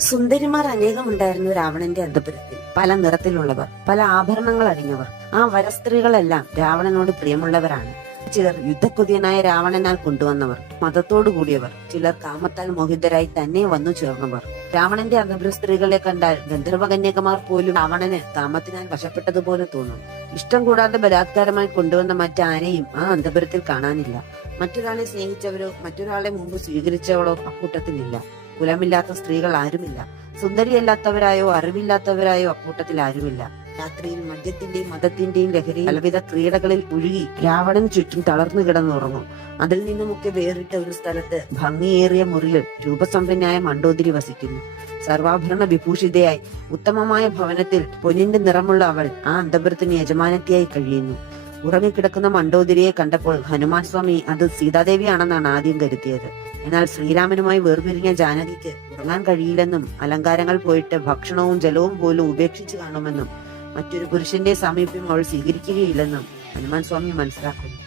സുന്ദരിമാർ അനേകമുണ്ടായിരുന്നു രാവണന്റെ അന്തപുരത്തിൽ. പല നിറത്തിലുള്ളവർ, പല ആഭരണങ്ങൾ അണിഞ്ഞവർ. ആ വരസ്ത്രീകളെല്ലാം രാവണനോട് പ്രിയമുള്ളവരാണ്. ചിലർ യുദ്ധക്കൊതിയനായ രാവണനാൽ കൊണ്ടുവന്നവർ, മതത്തോടു കൂടിയവർ, ചിലർ കാമത്താൽ മോഹിതരായി തന്നെ വന്നു ചേർന്നവർ. രാവണന്റെ അന്തപുര സ്ത്രീകളെ കണ്ടാൽ ഗന്ധർവകന്യകമാർ പോലും രാവണന് കാമത്തിനാൽ വശപ്പെട്ടതുപോലെ തോന്നും. ഇഷ്ടം കൂടാതെ ബലാത്കാരമായി കൊണ്ടുവന്ന മറ്റാരെയും ആ അന്തപുരത്തിൽ കാണാനില്ല. മറ്റൊരാളെ സ്നേഹിച്ചവരോ മറ്റൊരാളെ മുമ്പ് സ്വീകരിച്ചവളോ അക്കൂട്ടത്തിലില്ല. കുലമില്ലാത്ത സ്ത്രീകൾ ആരുമില്ല. സുന്ദരിയല്ലാത്തവരായോ അറിവില്ലാത്തവരായോ അക്കൂട്ടത്തിൽ ആരുമില്ല. രാത്രിയിൽ മദ്യത്തിന്റെയും മതത്തിന്റെയും ലഹരി പലവിധ ക്രീഡകളിൽ ഒഴുകി രാവണന് ചുറ്റും തളർന്നു കിടന്നുറങ്ങും. അതിൽ നിന്നുമൊക്കെ വേറിട്ട ഒരു സ്ഥലത്ത് ഭംഗിയേറിയ മുറിയിൽ രൂപസമ്പന്നയായ മണ്ഡോദരി വസിക്കുന്നു. സർവാഭരണ വിഭൂഷിതയായി ഉത്തമമായ ഭവനത്തിൽ പൊന്നിന്റെ നിറമുള്ള അവൾ ആ അന്തപുരത്തിന് യജമാനത്തിയായി കഴിയുന്നു. ഉറങ്ങിക്കിടക്കുന്ന മണ്ഡോദരിയെ കണ്ടപ്പോൾ ഹനുമാൻ സ്വാമി അത് സീതാദേവിയാണെന്നാണ് ആദ്യം കരുതിയത്. എന്നാൽ ശ്രീരാമനുമായി വേർപിരിഞ്ഞ ജാനകിക്ക് ഉറങ്ങാൻ കഴിയില്ലെന്നും അലങ്കാരങ്ങൾ പോയിട്ട് ഭക്ഷണവും ജലവും പോലും ഉപേക്ഷിച്ചു കാണുമെന്നും മറ്റൊരു പുരുഷന്റെ സാമീപ്യം അവൾ സ്വീകരിക്കുകയില്ലെന്നും ഹനുമാൻ സ്വാമി മനസ്സിലാക്കുന്നു.